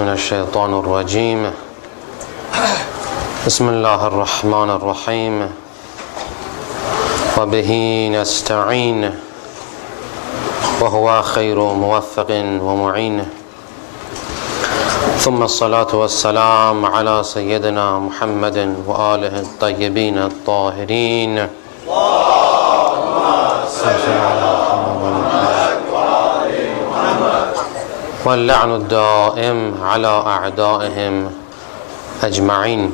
من الشيطان الرجيم بسم الله الرحمن الرحيم وبه نستعين وهو خير موفق ومعين ثم الصلاة والسلام على سيدنا محمد وآله الطيبين الطاهرين واللعن الدائم على أعدائهم أجمعين.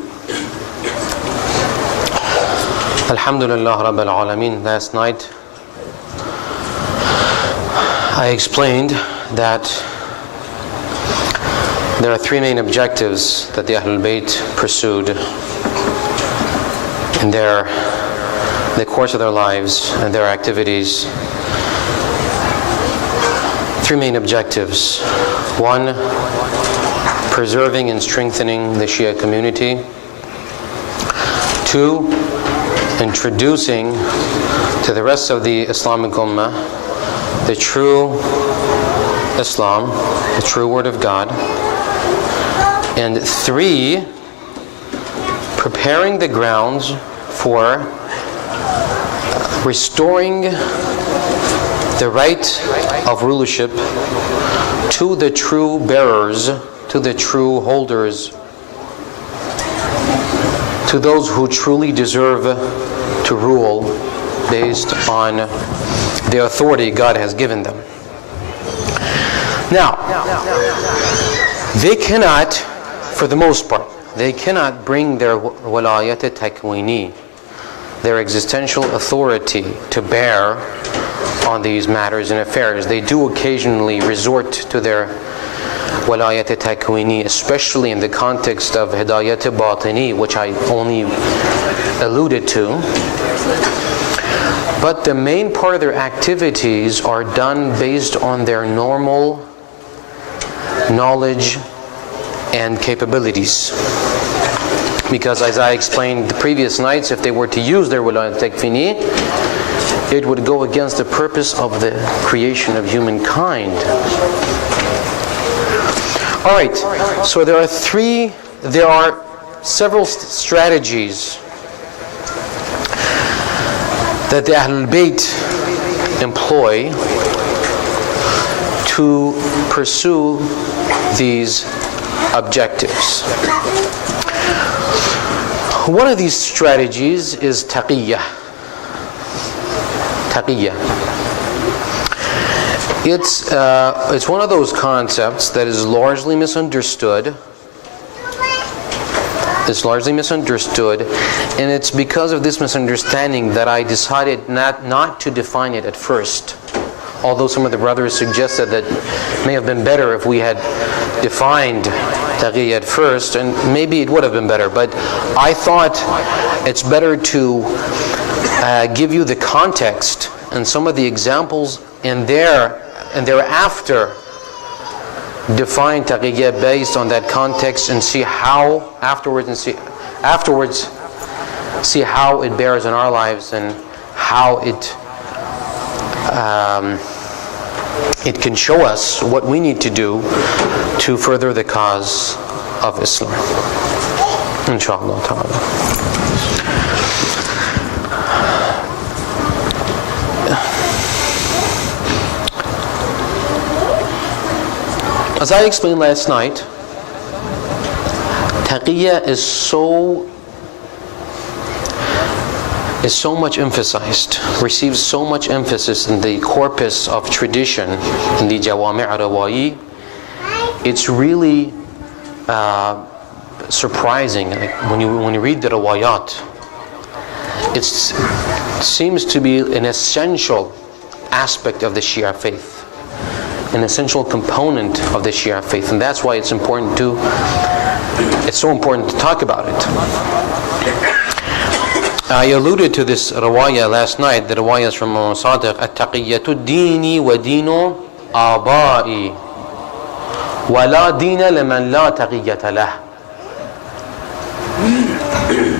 Alhamdulillah Rabbil Alameen. Last night I explained that there are three main objectives that the Ahlulbayt pursued in the course of their lives and their activities. Three main objectives. One, preserving and strengthening the Shia community. Two, introducing to the rest of the Islamic Ummah the true Islam, the true Word of God. And three, preparing the grounds for restoring the right of rulership to the true bearers, to the true holders, to those who truly deserve to rule based on the authority God has given them. Now, they cannot, for the most part, they cannot bring their walayat takwini, their existential authority, to bear on these matters and affairs. They do occasionally resort to their walayat takwini, especially in the context of hidayat batini, which I only alluded to. But the main part of their activities are done based on their normal knowledge and capabilities. Because as I explained the previous nights, if they were to use their walayat takwini, it would go against the purpose of the creation of humankind. Alright, so there are several strategies that the Ahlul Bayt employ to pursue these objectives. One of these strategies is taqiyya. It's one of those concepts that is largely misunderstood. And it's because of this misunderstanding that I decided not to define it at first. Although some of the brothers suggested that it may have been better if we had defined taqiyya at first, and maybe it would have been better. But I thought it's better to give you the context and some of the examples and thereafter define taqiyya based on that context and see how afterwards see how it bears in our lives and how it can show us what we need to do to further the cause of Islam. Inshallah ta'ala. As I explained last night, taqiyya is so much emphasized, receives so much emphasis in the corpus of tradition, in the Jawami' Rawayi. It's really surprising. Like when you read the Rawayat, it seems to be an essential aspect of the Shia faith, an essential component of the Shia faith, and that's why it's so important to talk about it. I alluded to this rawaya last night. The rawaya is from Sadiq. At-taqiyyatu dini wa dinu abai wa la dina liman la taqiyyata lah.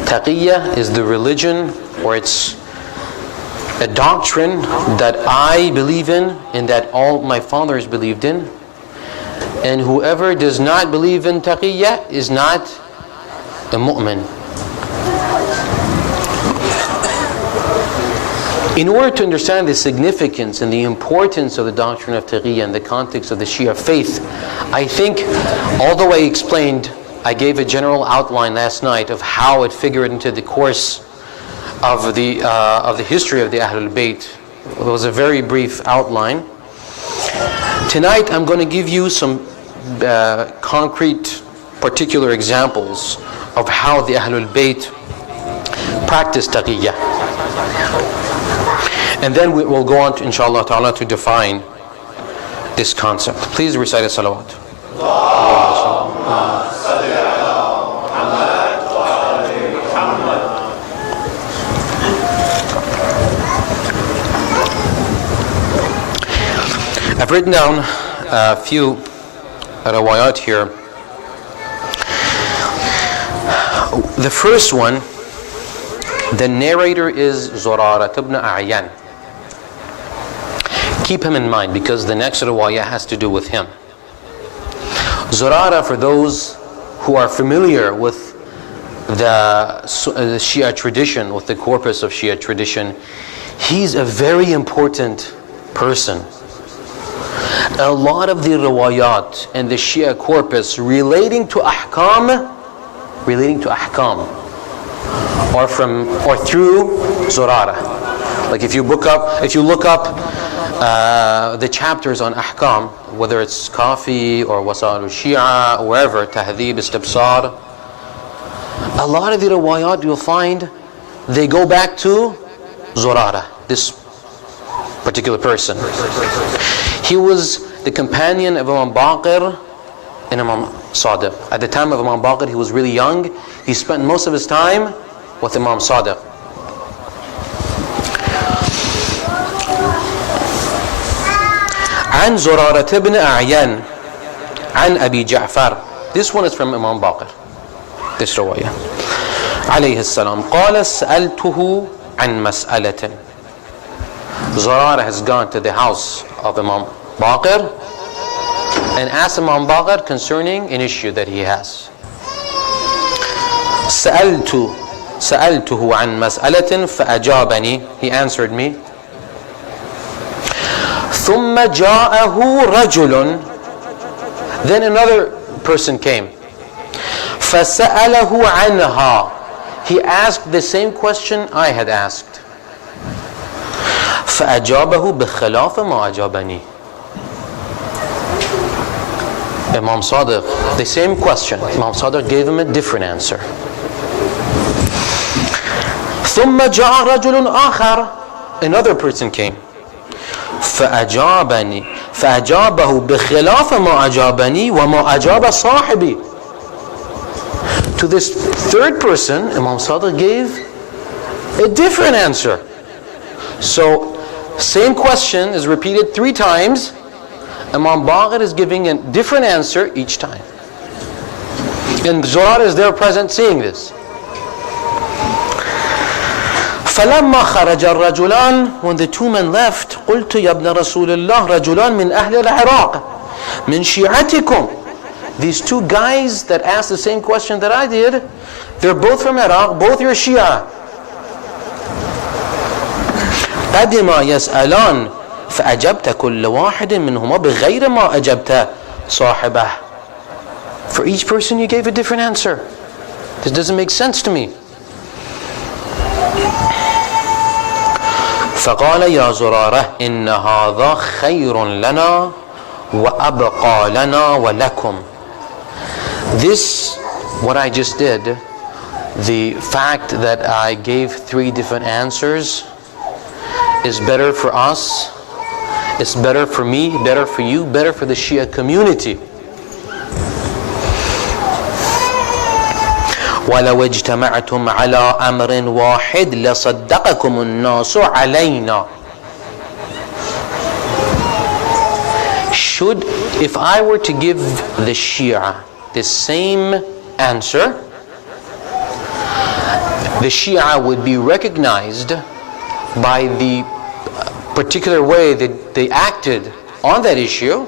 Taqiyya is the religion, or it's a doctrine that I believe in and that all my fathers believed in, And whoever does not believe in taqiyya is not a mu'min. In order to understand the significance and the importance of the doctrine of taqiyya in the context of the Shia faith, I think, although I explained, I gave a general outline last night of how it figured into the course of the history of the Ahlulbayt. It was a very brief outline. Tonight I'm going to give you some concrete, particular examples of how the Ahlulbayt practiced taqiyya. And then we'll go on to, inshallah ta'ala, to define this concept. Please recite a salawat. I've written down a few rawayat here. The first one, the narrator is Zurara ibn A'yan. Keep him in mind because the next rawayah has to do with him. Zurara, for those who are familiar with the Shia tradition, with the corpus of Shia tradition, he's a very important person. A lot of the rawayat and the Shia corpus relating to ahkam or through Zurara. Like if you look up the chapters on ahkam, whether it's Kafi or Wasa'il al-Shia or wherever, Tahdhib, Istibsar, a lot of the rawayat you'll find they go back to Zurara, this particular person. He was the companion of Imam Baqir and Imam Sadiq. At the time of Imam Baqir, he was really young. He spent most of his time with Imam Sadiq. عن زرارة بن أعيان عن أبي جعفر. This one is from Imam Baqir. This رواية. عليه السلام قال سألته عن مسألة. Zurara has gone to the house of Imam Baqir and asked Imam Baqir concerning an issue that he has. سألته عن مسألة فأجابني. He answered me. ثم جاءه رجل. Then another person came. فسأله عنها. He asked the same question I had asked. فأجابه بخلاف ما أجابني. Imam Sadiq, the same question. Imam Sadiq gave him a different answer. ثم جاء رجل آخر. Another person came. فأجابه بخلاف ما أجابني وما أجاب صاحبي. To this third person, Imam Sadiq gave a different answer. So, same question is repeated 3 times. Imam Baqir is giving a different answer each time. And Zurara is there present seeing this. فلما خرج الرجلان, when the 2 men left, قلت يا ابن رسول الله رجلان من أهل العراق من شيعتكم. These 2 guys that asked the same question that I did, they're both from Iraq, both your Shia. قدما يسألان فأجبت كل واحد منهما بغير ما أجبت صاحبه. For each person you gave a different answer. This doesn't make sense to me. فقال يا زرارة إن هذا خير لنا وأبقى لنا ولكم. This, what I just did, the fact that I gave 3 different answers, is better for us, it's better for me, better for you, better for the Shia community. وَلَوْ اجْتَمَعْتُمْ عَلَىٰ أَمْرٍ وَاحِدٍ لَصَدَّقَكُمُ النَّاسُ عَلَيْنَا. If I were to give the Shia the same answer, the Shia would be recognized by the particular way that they acted on that issue,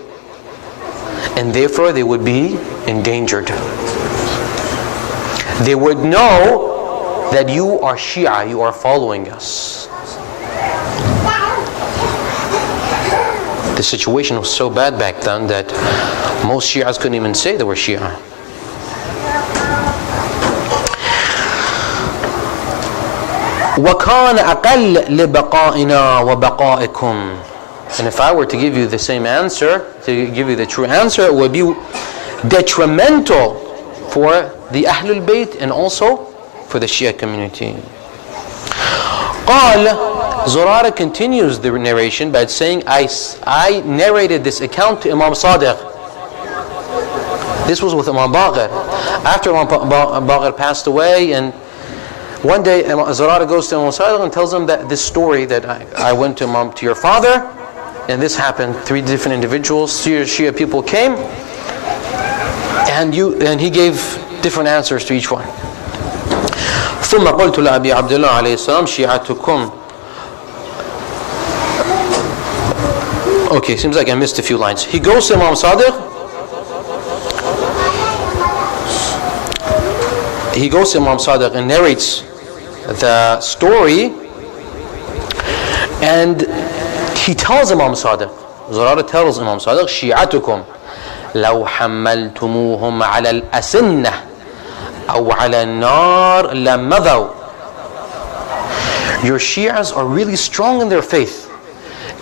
and therefore they would be endangered. They would know that you are Shia, you are following us. The situation was so bad back then that most Shias couldn't even say they were Shia. وَكَانَ أَقَلَّ لِبَقَائِنَا وَبَقَائِكُمْ. And if I were to give you the same answer, to give you the true answer, it would be detrimental for the Ahlulbayt and also for the Shia community. قال, Zurara continues the narration by saying, I narrated this account to Imam Sadiq. This was with Imam Baqir. After Imam Baqir passed away, and one day Zurara goes to Imam Sadiq and tells him that this story that I went to your father, and this happened. 3 different individuals, Shia people came, and he gave different answers to each one. ثم قلت لأبي عبد الله عليه السلام شيعتكم. Okay, seems like I missed a few lines. He goes to Imam Sadiq. He goes to Imam Sadiq and narrates the story, and he tells Imam Sadiq, Zurara tells Imam Sadiq, شيعتكم لو حملتموهم على الأسنة أو على النار لمضوا. Your Shias are really strong in their faith.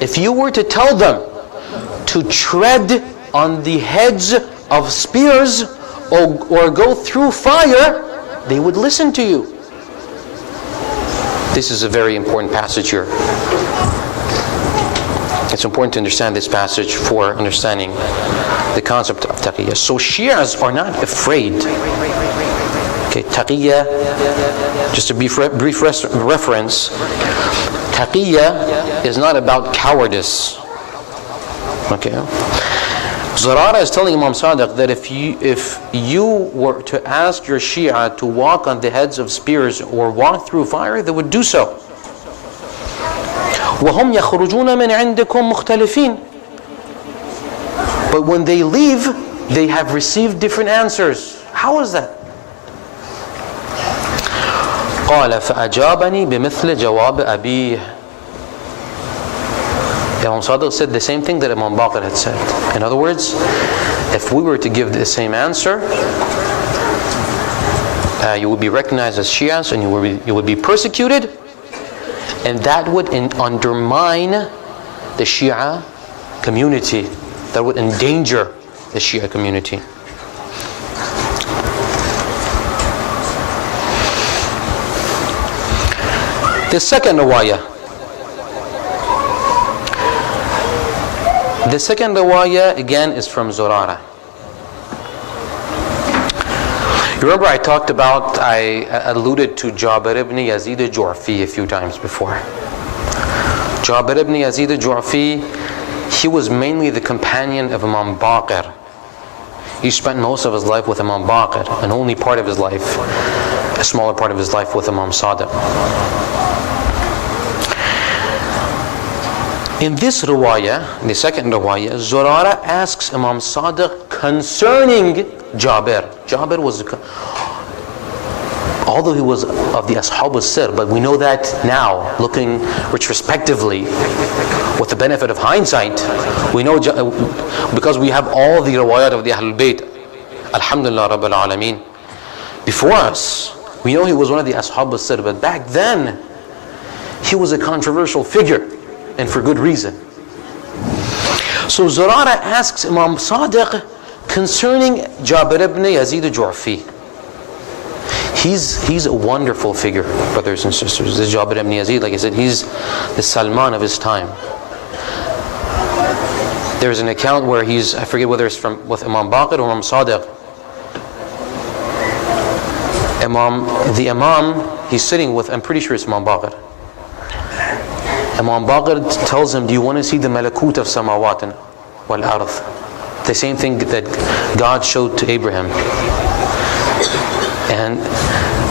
If you were to tell them to tread on the heads of spears or go through fire, they would listen to you. This is a very important passage here. It's important to understand this passage for understanding the concept of taqiyya. So Shias are not afraid. Okay, taqiyya, just a brief reference, taqiyya is not about cowardice. Okay. Zurara is telling Imam Sadiq that if you were to ask your Shia to walk on the heads of spears or walk through fire, they would do so. وَهُمْ يَخْرُجُونَ مِنْ عِنْدِكُمْ مُخْتَلِفِينَ. But when they leave, they have received different answers. How is that? قال فأجابني بمثل جواب أبيه. Imam Sadiq said the same thing that Imam Baqir had said. In other words, if we were to give the same answer, you would be recognized as Shias and you would be persecuted, and that would undermine the Shia community. That would endanger the Shia community. The second riwayah. The second riwayah again is from Zurara. You remember I talked about, I alluded to Jabir ibn Yazid al-Ju'fi a few times before. Jabir ibn Yazid al-Ju'fi, he was mainly the companion of Imam Baqir. He spent most of his life with Imam Baqir, and only part of his life, a smaller part of his life, with Imam Sadiq. In this riwayah, in the second riwayah, Zurara asks Imam Sadiq concerning Jabir. Jabir was, although he was of the Ashab al-Sir, but we know that now, looking retrospectively, with the benefit of hindsight, we know, because we have all the riwayat of the Ahlulbayt, Alhamdulillah Rabbil Alameen, before us, we know he was one of the Ashab al-Sir, but back then, he was a controversial figure, and for good reason. So Zurara asks Imam Sadiq concerning Jabir ibn Yazid al-Ju'fi. He's a wonderful figure, brothers and sisters. This Jabir ibn Yazid, like I said, he's the Salman of his time. There's an account where I forget whether it's with Imam Baqir or Imam Sadiq. The Imam, he's sitting with, I'm pretty sure it's Imam Baqir. Imam Baqir tells him, do you want to see the malakut of samawat wal ardh? The same thing that God showed to Abraham. And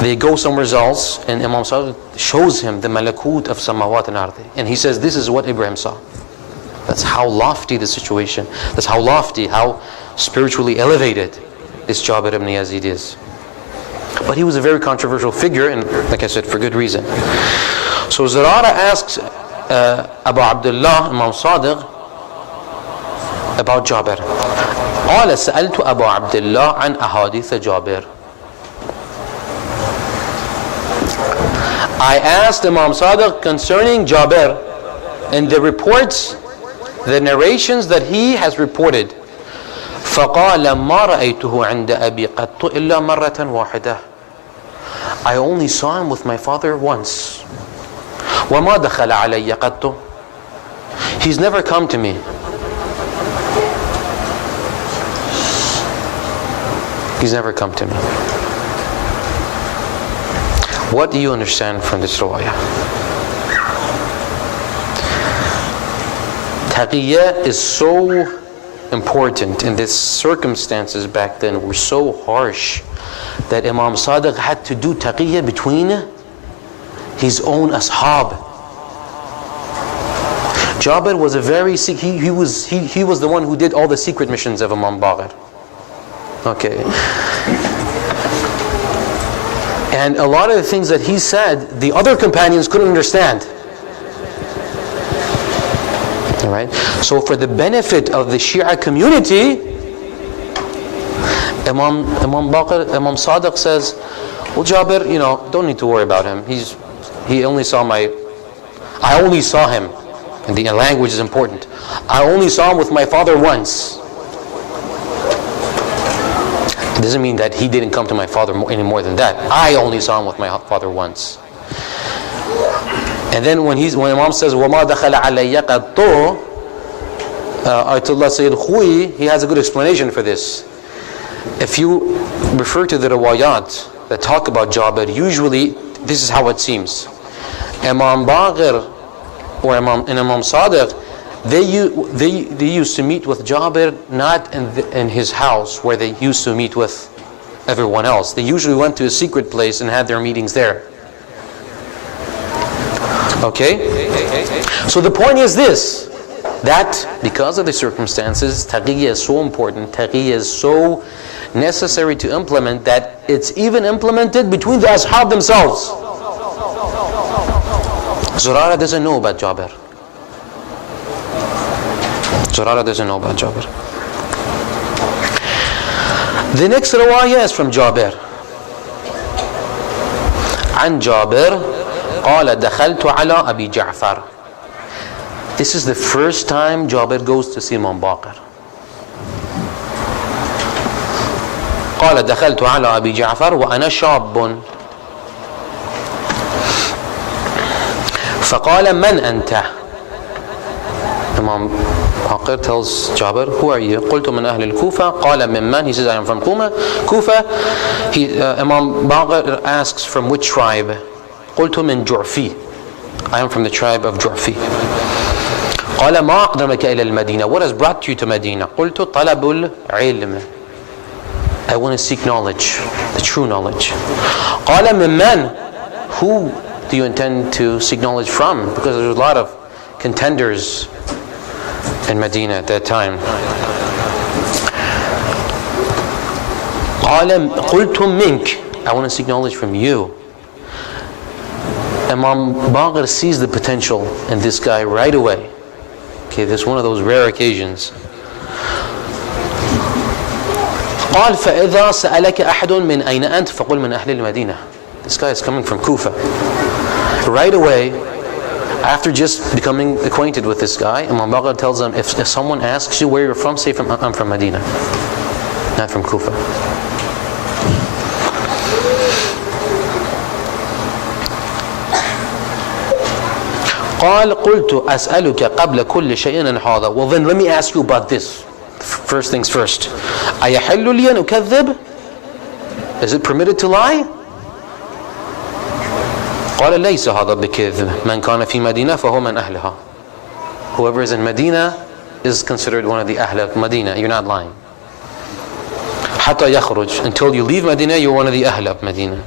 they go somewhere else, and Imam Sadiq shows him the malakut of samawat and ardh. And he says, this is what Abraham saw. That's how lofty the situation, that's how lofty, how spiritually elevated this Jabir ibn Yazid is. But he was a very controversial figure, and like I said, for good reason. So Zurara asks Abu Abdullah, Imam Sadiq, about Jabir. قال سألت أبو عبد الله عن أحاديث جابر. I asked Imam Sadiq concerning Jabir and the reports, the narrations that he has reported. فقال ما رأيته عند أبي قط إلا مرة واحدة. I only saw him with my father once. وما دخل علي قط. He's never come to me. He's never come to me. What do you understand from this riwayah? Taqiyya is so important, and the circumstances back then were so harsh that Imam Sadiq had to do taqiyya between his own ashab. Jabir was a very he was the one who did all the secret missions of Imam Baghir. Okay. And a lot of the things that he said, the other companions couldn't understand. All right. So for the benefit of the Shia community, Imam Sadiq says, well, Jabir, don't need to worry about him. I only saw him, and the language is important. I only saw him with my father once. It doesn't mean that he didn't come to my father any more than that. I only saw him with my father once. And then when Imam says, وَمَا دَخَلَ عَلَيَّ قَطُّ, Ayatollah Sayyid Khouyi, he has a good explanation for this. If you refer to the riwayat that talk about Jabir, usually this is how it seems. Imam Baghir or Imam Sadiq, they used to meet with Jabir not in his house where they used to meet with everyone else. They usually went to a secret place and had their meetings there. Okay? So the point is this, that because of the circumstances, taqiyya is so important, taqiyya is so necessary to implement that it's even implemented between the ashab themselves. Zurara doesn't know about Jabir. The next riwayah is from Jabir. عن جابر قال دخلت على أبي جعفر. This is the first time Jabir goes to see Imam Baqir. قال دخلت على أبي جعفر وأنا شاب فقال من أنت. Imam Baqir tells Jabir, who are you? قلت من أهل الكوفة. قال من من? He says, I am from Kufa. Imam Baqir asks, from which tribe? قلت من جعفي. I am from the tribe of Ju'fi. قال ما أقدمك إلى المدينة. What has brought you to Medina? قلت طلب العلم. I want to seek knowledge, the true knowledge. قال من من? Who do you intend to seek knowledge from? Because there's a lot of contenders in Medina at that time. قال قلت منك. I want to seek knowledge from you. Imam Baqir sees the potential in this guy right away. Okay, this is one of those rare occasions. قال فإذا سألك أحد من أين أنت فقل من أهل المدينة. This guy is coming from Kufa. Right away, after just becoming acquainted with this guy, Imam Baqir tells him, if someone asks you where you're from, say I'm from Medina, not from Kufa. قال قلت أسألك قبل كل شيء عن هذا. Well then let me ask you about this. First things first. أيحل لي أن أكذب? Is it permitted to lie? قال ليس هذا بكذب. من كان في مدينة فهو من أهلها. Whoever is in Medina is considered one of the Ahl of Medina. You're not lying. حتى يخرج. Until you leave Medina, you're one of the Ahl of Medina.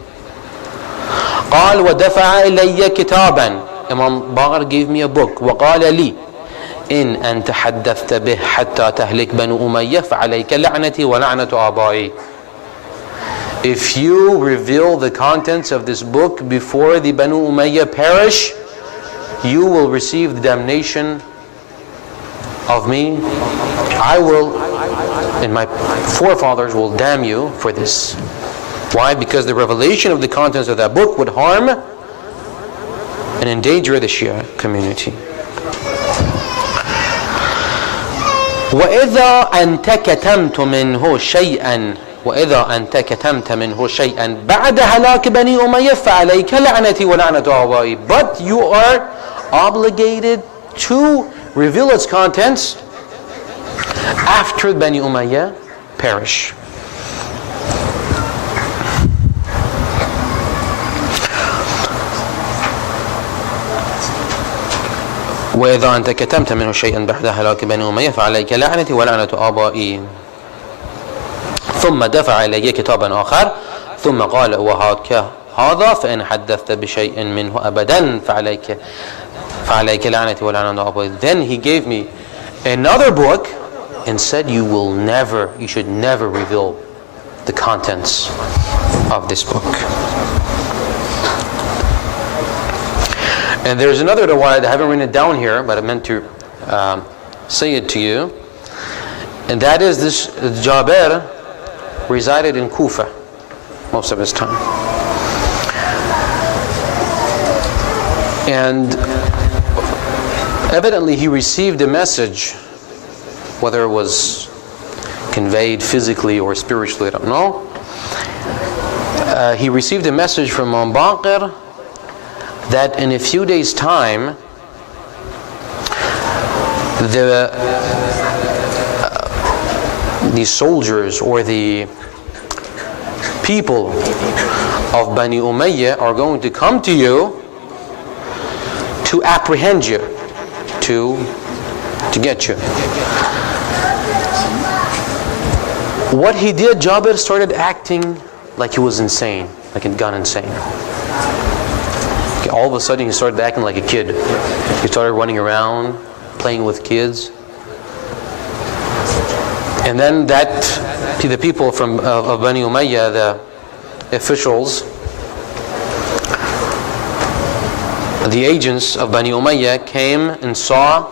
قال ودفع إلي كتابا. Imam Baqir gave me a book. وقال لي إن أنت حدثت به حتى تهلك بنو أمية فعليك لعنتي ولعنة آبائي. If you reveal the contents of this book before the Banu Umayyah perish, you will receive the damnation of me. I will, and my forefathers will damn you for this. Why? Because the revelation of the contents of that book would harm and endanger the Shia community. وَإِذَا أَنْتَ كَتَمْتَ مِنْهُ شَيْئًا وَإِذَا أَنْتَ كَتَمْتَ مِنْهُ شَيْئًا بَعْدَ هَلَاكِ بَنِي أُمَيَّةَ فَعَلَيْكَ لَعْنَتِي وَلَعْنَةُ آبَائِي. But you are obligated to reveal its contents after Bani Umayyah perish. وإذا أنت كتمت منه شيئا بعد هلاك بني أمية فعليك لعنتي ولعنة آبائي. ثم دفع إلي كتابا آخر ثم قال وهاك هذا فإن حدثت بشيء منه أبدا فعليك لعنتي ولعنة آبائي. Then he gave me another book and said you should never reveal the contents of this book. And there's another riwayah, I haven't written it down here, but I meant to say it to you. And that is this Jabir resided in Kufa most of his time. And evidently he received a message, whether it was conveyed physically or spiritually, I don't know. He received a message from Imam Baqir that in a few days' time the soldiers or the people of Bani Umayyah are going to come to you to apprehend you, to get you. What he did, Jabir started acting like he was insane, like he'd gone insane. All of a sudden he started acting like a kid. He started running around, playing with kids. And then the people of Bani Umayyah, the officials, the agents of Bani Umayyah came and saw,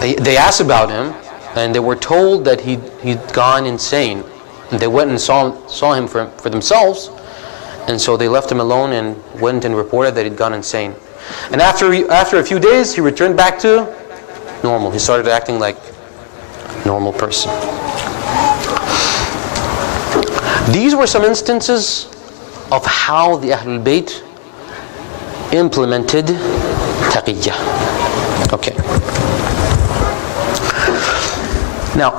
they asked about him, and they were told that he'd gone insane. And they went and saw him for themselves. And so they left him alone and went and reported that he'd gone insane. And after a few days, he returned back to normal. He started acting like a normal person. These were some instances of how the Ahlulbayt implemented taqiyyah. Okay. Now,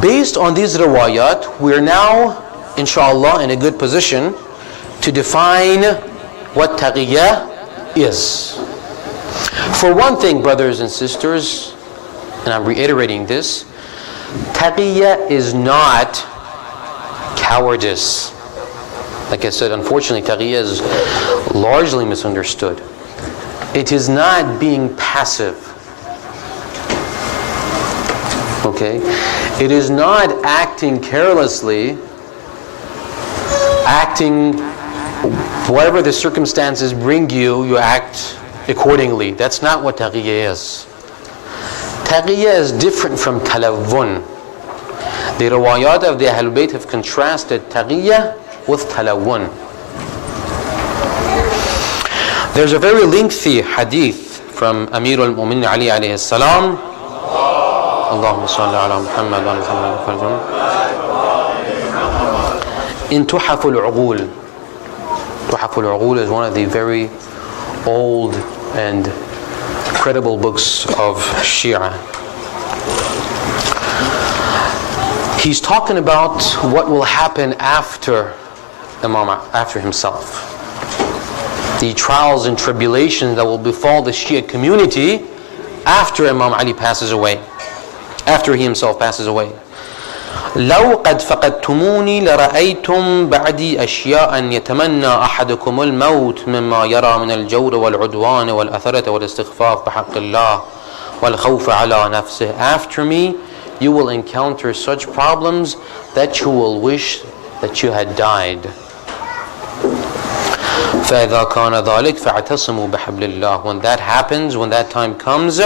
based on these riwayat, we are now, inshallah, in a good position to define what taqiyyah is. For one thing, brothers and sisters, and I'm reiterating this, taqiyyah is not cowardice. Like I said, unfortunately, taqiyyah is largely misunderstood. It is not being passive. Okay? It is not acting carelessly, acting whatever the circumstances bring you, you act accordingly. That's not what taqiyyah is. Taqiyyah is different from talawwun. The riwayat of the Ahlulbayt have contrasted taqiyyah with talawwun. There's a very lengthy hadith from Amir al-Mu'minin Ali alayhi salam. Allahumma salli ala Muhammad wa ala in Tuhaf al-Ughul. Tuhaf al-Ughul is one of the very old and credible books of Shia. He's talking about what will happen after himself. The trials and tribulations that will befall the Shia community after Imam Ali passes away, after he himself passes away. لو قد فقدتموني لرأيتم بعدي أشياء يتمنى أحدكم الموت مما يرى من الجور والعدوان والأثرة والاستخفاف بحق الله وَالْخَوْفَ عَلَى نَفْسِهِ. After me, you will encounter such problems that you will wish that you had died. فَإِذَا كَانَ ذَلِكَ فَاعْتَصِمُوا بِحَبْلِ اللَّهِ. When that happens, when that time comes,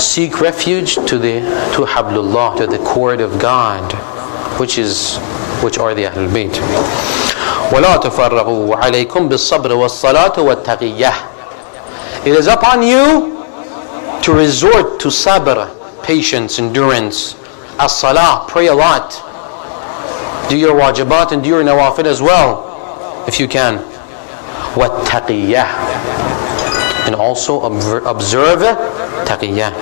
seek refuge to Hablullah, to the cord of God, which are the Ahlulbayt. وَلَا تَفَرَّغُوا عَلَيْكُمْ بِالصَّبْرِ وَالصَّلَاةِ وَالتَّقِيَّةِ. It is upon you to resort to sabr, patience, endurance. As-salah, pray a lot. Do your wajibat and do your nawafil as well, if you can. وَالتَّقِيَّةِ. And also observe taqiyah.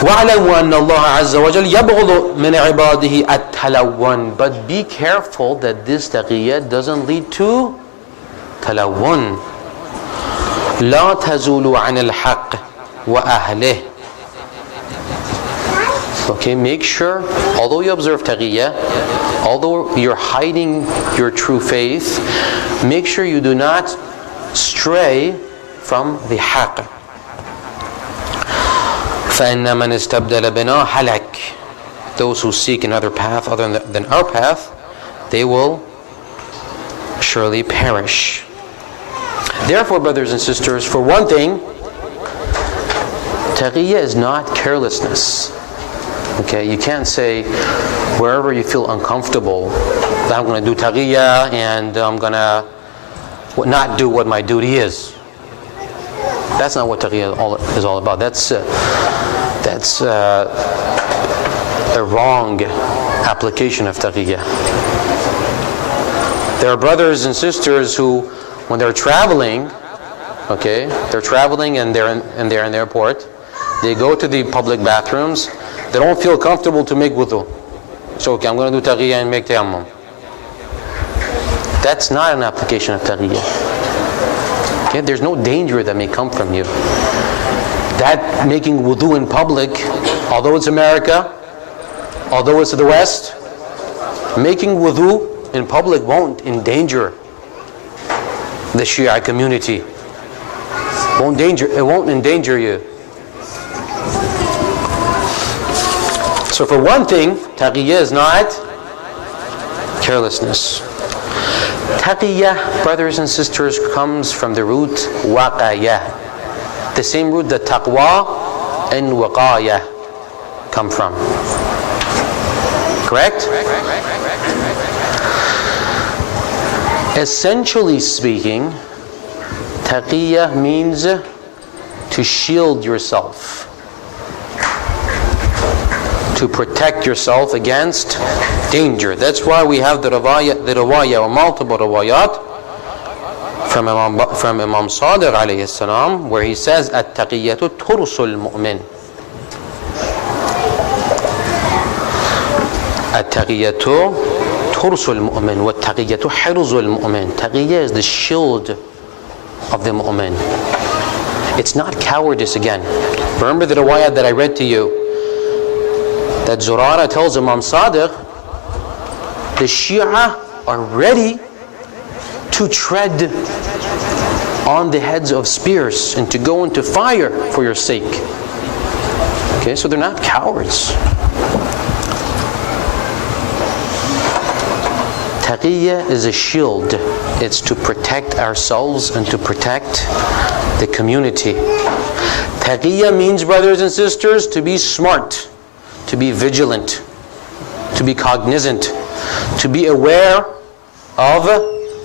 وَاعْلَمُوا أَنَّ اللَّهَ عَزَّ وَجَلَّ يَبْغُضُ مِنْ عِبَادِهِ التَّلَوُّنَ. But be careful that this taqiyah doesn't lead to talawun. لَا تَزُولُوا عَنِ الْحَقِّ وَأَهْلِهِ. Okay, make sure, although you observe taqiyah, although you're hiding your true faith, make sure you do not stray from the haqq. فَإِنَّ مَنْ اسْتَبْدَلَ بِنَا هَلَكَ. Those who seek another path other than our path, they will surely perish. Therefore, brothers and sisters, for one thing, taqiyya is not carelessness. Okay, you can't say wherever you feel uncomfortable, I'm going to do taqiyya and I'm going to not do what my duty is. That's not what taqiyya is all about. That's a wrong application of taqiyya. There are brothers and sisters who, when they're traveling, okay, they're traveling and they're in the airport, they go to the public bathrooms, they don't feel comfortable to make wudu. So, okay, I'm going to do taqiyya and make tayammum. That's not an application of taqiyya. Okay, there's no danger that may come from you. That making wudu in public, although it's America, although it's the West, making wudu in public won't endanger the Shia community. It won't endanger you. So for one thing, taqiyya is not carelessness. Taqiyya, brothers and sisters, comes from the root waqaya, the same root that taqwa and waqaya come from. Correct? Essentially speaking, taqiyya means to shield yourself, to protect yourself against danger. That's why we have the rawaya or multiple rawayat from Imam Sadiq alayhi salam, where he says, at-taqiyyatu tursul mu'min. At-taqiyyatu tursul mu'min wa at-taqiyyatu hirzul mu'min. Taqiyya is the shield of the mu'min. It's not cowardice again. Remember the rawayat that I read to you, that Zurara tells Imam Sadiq, the Shia are ready to tread on the heads of spears and to go into fire for your sake. Okay, so they're not cowards. Taqiyya is a shield. It's to protect ourselves and to protect the community. Taqiyya means, brothers and sisters, to be smart, to be vigilant, to be cognizant, to be aware of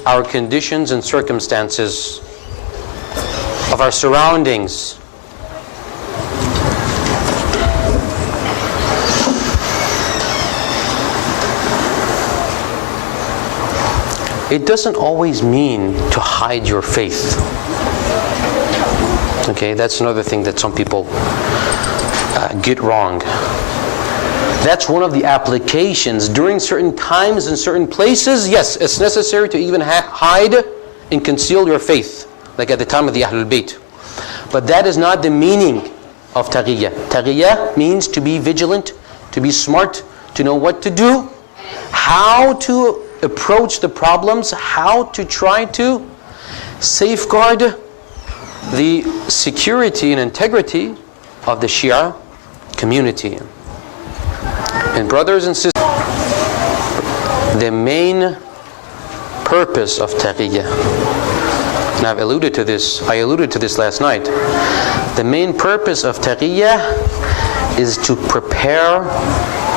our conditions and circumstances, of our surroundings. It doesn't always mean to hide your faith. Okay, that's another thing that some people get wrong. That's one of the applications. During certain times and certain places, yes, it's necessary to even hide and conceal your faith, like at the time of the Ahlulbayt. But that is not the meaning of taqiyya. Taqiyya means to be vigilant, to be smart, to know what to do, how to approach the problems, how to try to safeguard the security and integrity of the Shia community. And brothers and sisters, the main purpose of taqiyya, and I alluded to this last night, the main purpose of taqiyya is to prepare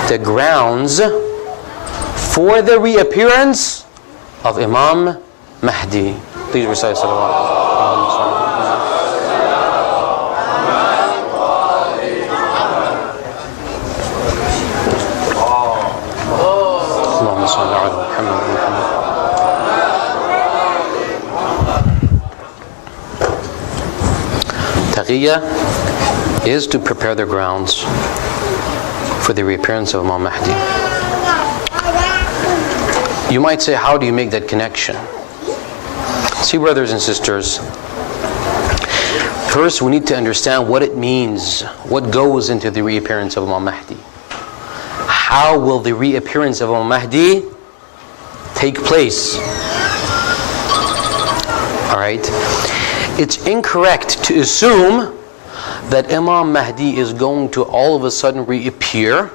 the grounds for the reappearance of Imam Mahdi. Please recite salawat. Taqiyya is to prepare the grounds for the reappearance of Imam Mahdi. You might say, how do you make that connection? See, brothers and sisters, first we need to understand what it means, what goes into the reappearance of Imam Mahdi. How will the reappearance of Imam Mahdi take place? Alright? It's incorrect to assume that Imam Mahdi is going to all of a sudden reappear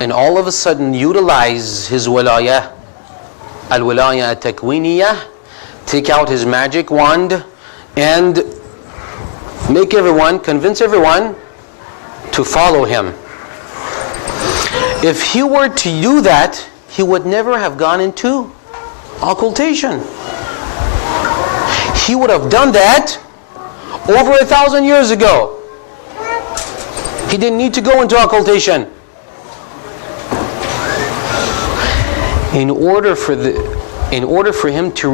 and all of a sudden utilize his wilayah, al-wilayah at-takwiniyah, take out his magic wand and convince everyone to follow him. If he were to do that, he would never have gone into occultation. He would have done that over 1,000 years ago. He didn't need to go into occultation. In order for him to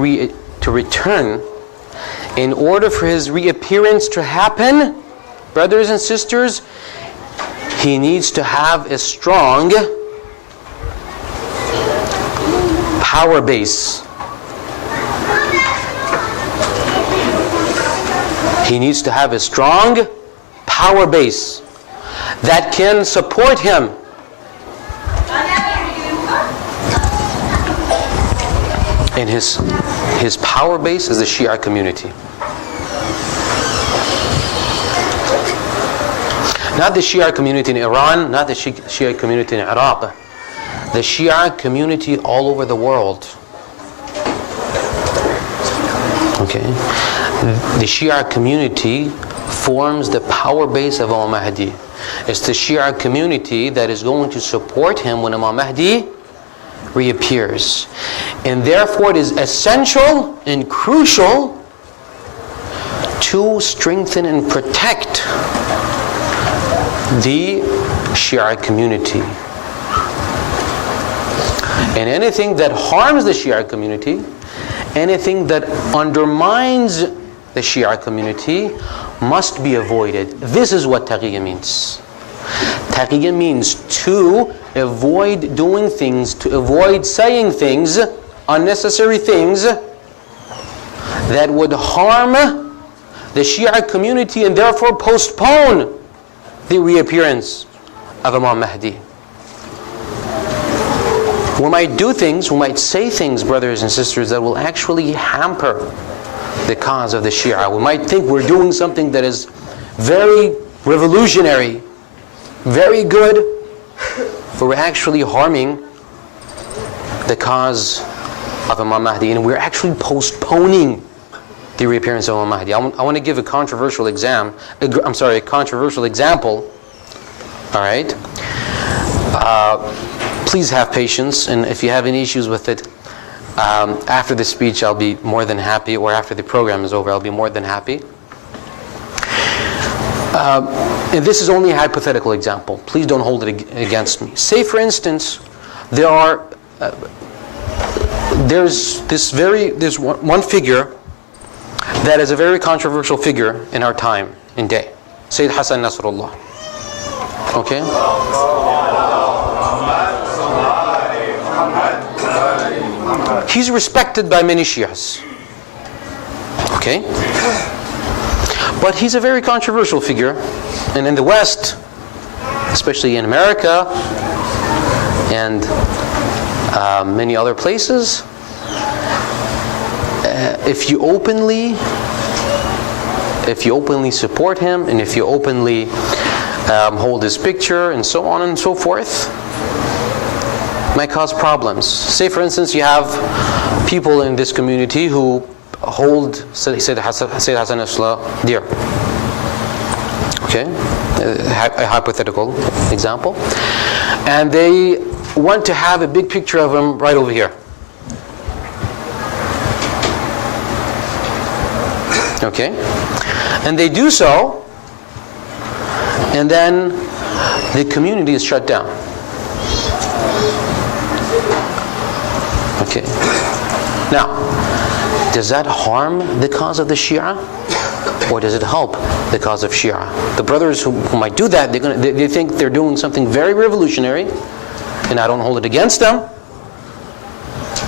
return, in order for his reappearance to happen, brothers and sisters, he needs to have a strong power base. He needs to have a strong power base that can support him. And his power base is the Shia community. Not the Shia community in Iran, not the Shia community in Iraq. The Shia community all over the world. Okay? The Shia community forms the power base of Imam Mahdi. It's the Shia community that is going to support him when Imam Mahdi reappears. And therefore it is essential and crucial to strengthen and protect the Shia community. And anything that harms the Shia community, anything that undermines the Shia community must be avoided. This is what taqiyya means. Taqiyya means to avoid doing things, to avoid saying things, unnecessary things that would harm the Shia community and therefore postpone the reappearance of Imam Mahdi. We might do things, we might say things, brothers and sisters, that will actually hamper the cause of the Shia. We might think we're doing something that is very revolutionary, very good, but we're actually harming the cause of Imam Mahdi, and we're actually postponing the reappearance of Imam Mahdi. I want to give a controversial example. All right. Please have patience, and if you have any issues with it, after the speech I'll be more than happy, or after the program is over I'll be more than happy. And this is only a hypothetical example. Please don't hold it against me. Say, for instance, there's one figure that is a very controversial figure in our time and day. Sayyid Hassan Nasrullah. Okay? He's respected by many Shias. Okay? But he's a very controversial figure. And in the West, especially in America and many other places, if you openly if you openly support him, and if you openly hold his picture, and so on and so forth, might cause problems. Say for instance, you have people in this community who hold Sayyid Hassan al-Islam dear. Okay, a hypothetical example. And they want to have a big picture of him right over here. Okay, and they do so, and then the community is shut down. Okay, now, does that harm the cause of the Shia, or does it help the cause of Shia? The brothers who might do that, they think they're doing something very revolutionary, and I don't hold it against them.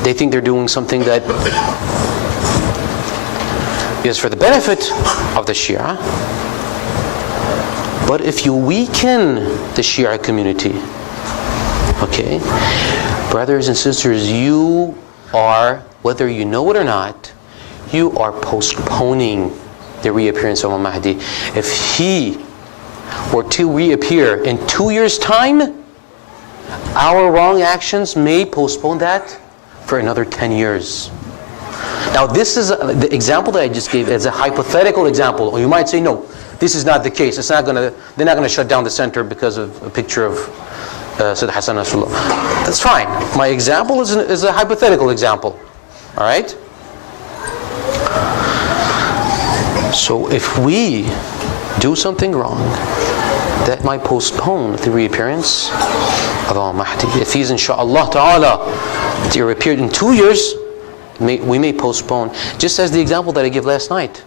They think they're doing something that is for the benefit of the Shia. But if you weaken the Shia community, okay, brothers and sisters, you are, whether you know it or not, you are postponing the reappearance of Al-Mahdi. If he were to reappear in 2 years' time, our wrong actions may postpone that for another 10 years. Now this is the example that I just gave as a hypothetical example. Or you might say, no, this is not the case. It's not gonna, they're not going to shut down the center because of a picture of Sayyid Hassan al-Islam. That's fine. My example is a hypothetical example. All right? So if we do something wrong, that might postpone the reappearance of Al-Mahdi. If he's inshaAllah ta'ala to reappear in 2 years, we may postpone. Just as the example that I gave last night.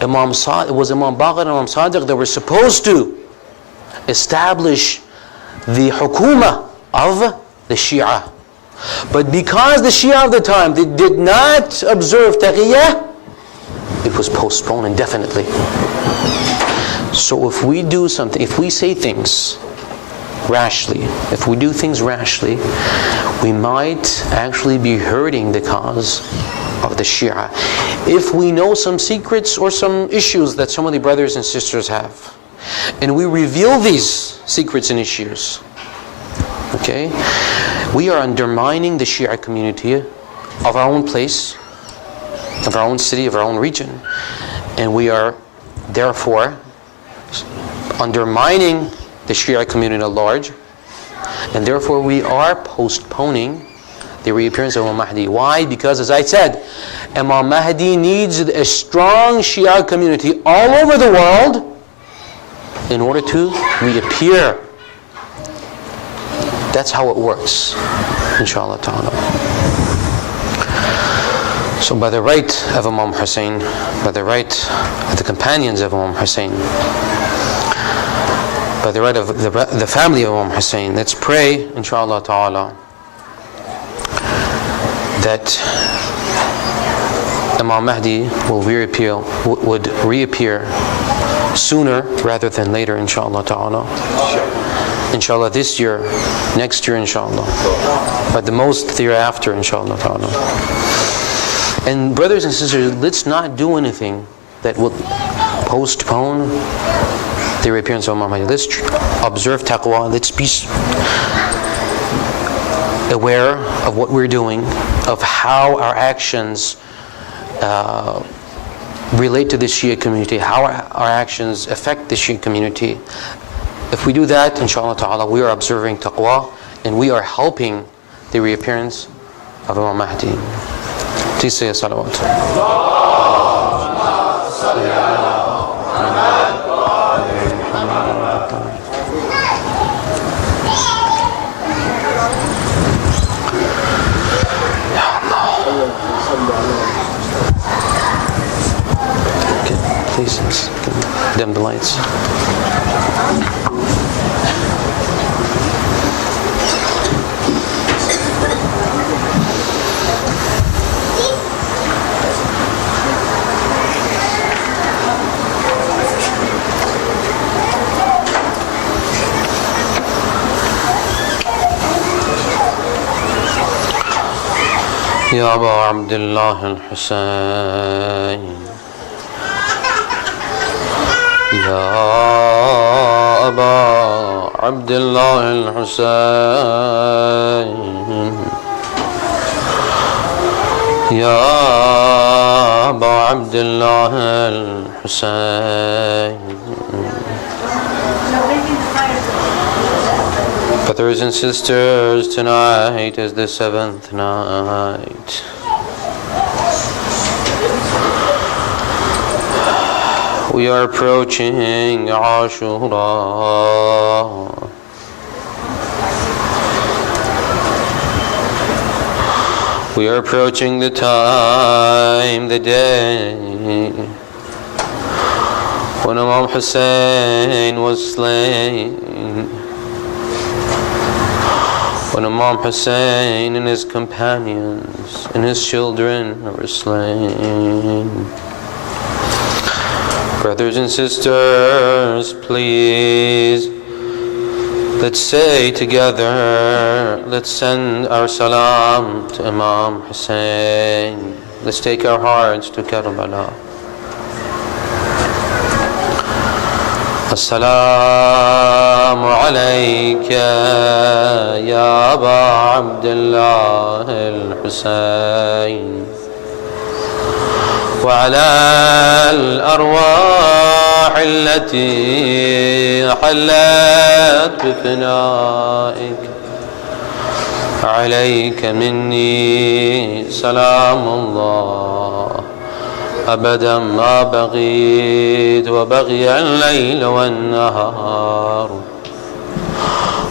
It was Imam Baqir and Imam Sadiq that were supposed to establish the hukuma of the Shia. But because the Shia of the time, they did not observe taqiyah, it was postponed indefinitely. So if we do something, if we say things rashly, if we do things rashly, we might actually be hurting the cause of the Shia. If we know some secrets or some issues that some of the brothers and sisters have, and we reveal these secrets and issues, okay, we are undermining the Shia community of our own place, of our own city, of our own region, and we are therefore undermining the Shia community at large, and therefore we are postponing the reappearance of Al-Mahdi. Why? Because, as I said, Imam Mahdi needs a strong Shia community all over the world in order to reappear. That's how it works, inshallah ta'ala. So by the right of Imam Hussein, by the right of the companions of Imam Hussein, by the right of the family of Imam Hussein, let's pray, inshallah ta'ala, that Imam Mahdi would reappear sooner rather than later, inshallah ta'ala. Inshallah this year, next year, inshallah. But the most thereafter, inshallah ta'ala. And brothers and sisters, let's not do anything that will postpone the reappearance of Imam Mahdi. Let's observe taqwa. Let's be aware of what we're doing, of how our actions relate to the Shia community, how our actions affect the Shia community. If we do that, inshallah ta'ala, we are observing taqwa and we are helping the reappearance of Imam Mahdi. Please say a salawat. Please dim the lights. يا أبا عبد الله الحسين يا أبا عبد الله الحسين يا أبا عبد الله الحسين. Brothers and sisters, tonight is the 7th night. We are approaching Ashura. We are approaching the time, the day, when Imam Hussein was slain. When Imam Hussein and his companions and his children were slain. Brothers and sisters, please, let's say together, let's send our salam to Imam Hussein. Let's take our hearts to Karbala. السلام عليك يا أبا عبد الله الحسين وعلى الأرواح التي حلت بفنائك عليك مني سلام الله أبدا ما بغيت وبغي الليل والنهار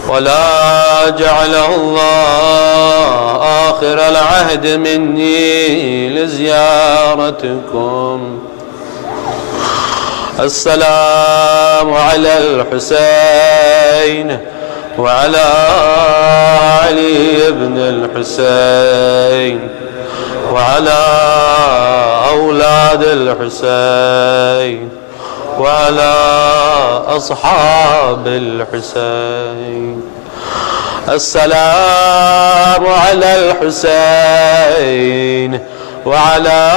ولا جعله الله آخر العهد مني لزيارتكم. السلام على الحسين وعلى علي بن الحسين وعلى أولاد الحسين وعلى أصحاب الحسين. السلام على الحسين وعلى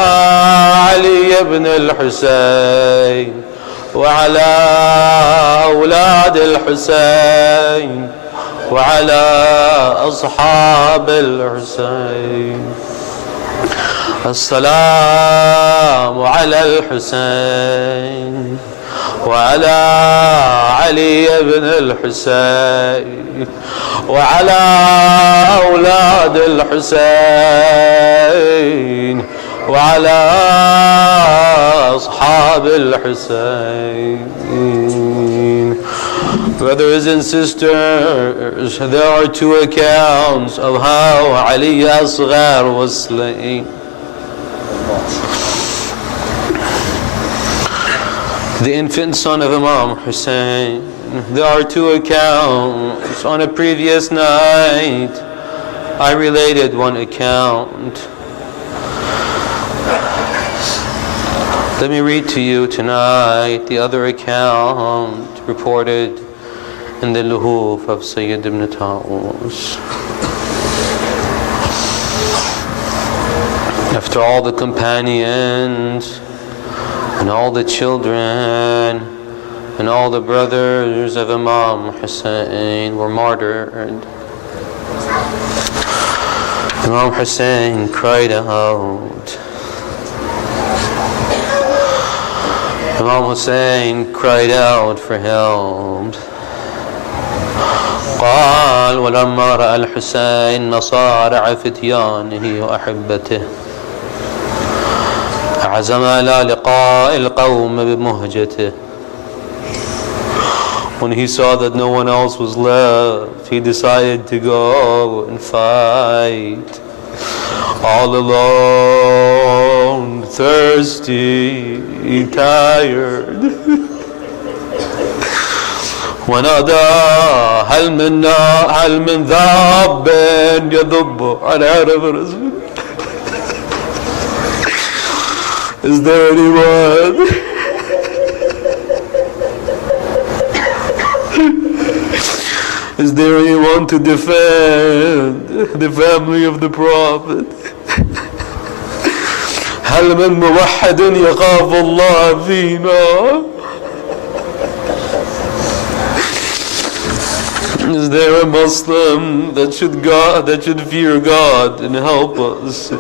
علي بن الحسين وعلى أولاد الحسين وعلى أصحاب الحسين. السلام على الحسين وعلى علي بن الحسين وعلى أولاد الحسين وعلى أصحاب الحسين. Brothers and sisters, there are two accounts of how Ali Asghar was slain. The infant son of Imam Hussein. There are two accounts. On a previous night, I related one account. Let me read to you tonight the other account reported in the Luhuf of Sayyid ibn Ta'us. After all the companions and all the children and all the brothers of Imam Hussein were martyred, Imam Hussein cried out. Imam Hussein cried out for help. قال ولما رأى الحسين مصارع فتيانه وأحبته عزم على لقاء القوم بمهجته. When he saw that no one else was left, he decided to go and fight all alone, thirsty, tired. ونادى هل من ذاب يذب على عرب رزق. Is there anyone? Is there anyone to defend the family of the Prophet? هل من موحد يخاف الله فينا؟ Is there a Muslim that should fear God and help us?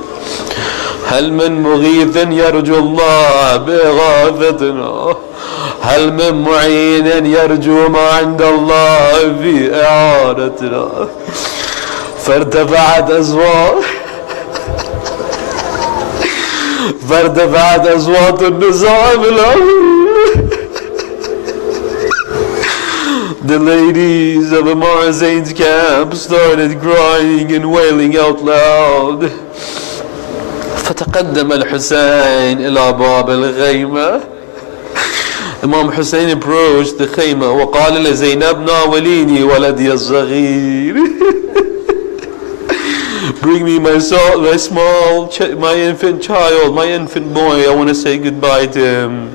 هل من مغيث يرجو الله بإغاثتنا؟ هل من معين يرجو ما عند الله في إعانتنا؟ فارتفعت أصوات النساء بالأمر. The ladies of Amar Zain's camp started crying and wailing out loud. فتقدم الحسين إلى باب الخيمة. Imam Hussein approached the khayma وقال لزينب ناوليني ولدي الصغير. Bring me my infant child, my infant boy. I want to say goodbye to him.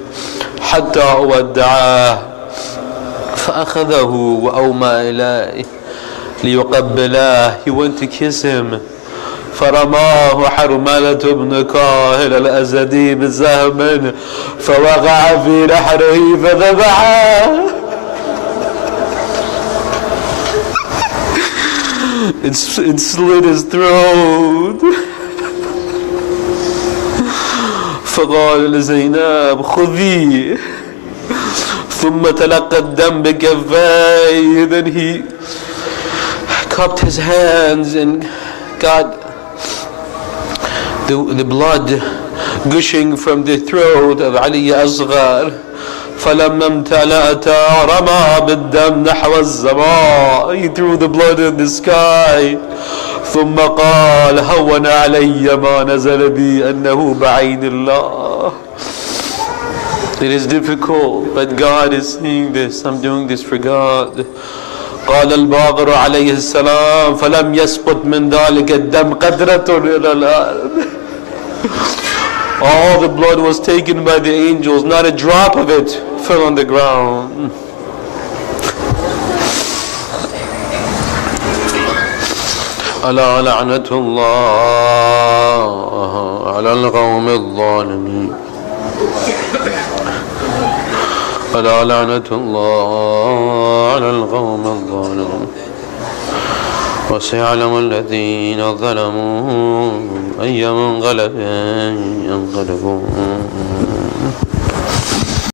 حتى أودعه. فأخذه وأومى إليه ليقبله. He went to kiss him. فرماه حرملة بن كاهل الأزدي بسهم فوقع في نحره فذبحه. It slit his throat. فقال لزينب خذيه. ثم تلقى الدم بكفيه. Then he cupped his hands and got the blood gushing from the throat of Ali Asghar. فلما امتلأتا رمى بالدم نحو السماء. He threw the blood in the sky. ثم قال هون علي ما نزل بي أنه بعين الله. It is difficult, but God is seeing this. I'm doing this for God. قال الباقر عليه السلام فلم يسقط من ذلك الدم قطرة إلى الأرض. All the blood was taken by the angels, not a drop of it fell on the ground. ألا لعنة الله على القوم الظالمين. ألا لعنة الله على القوم الظالمين. وسيعلم الذين ظلموا أي منقلب ينقلبون.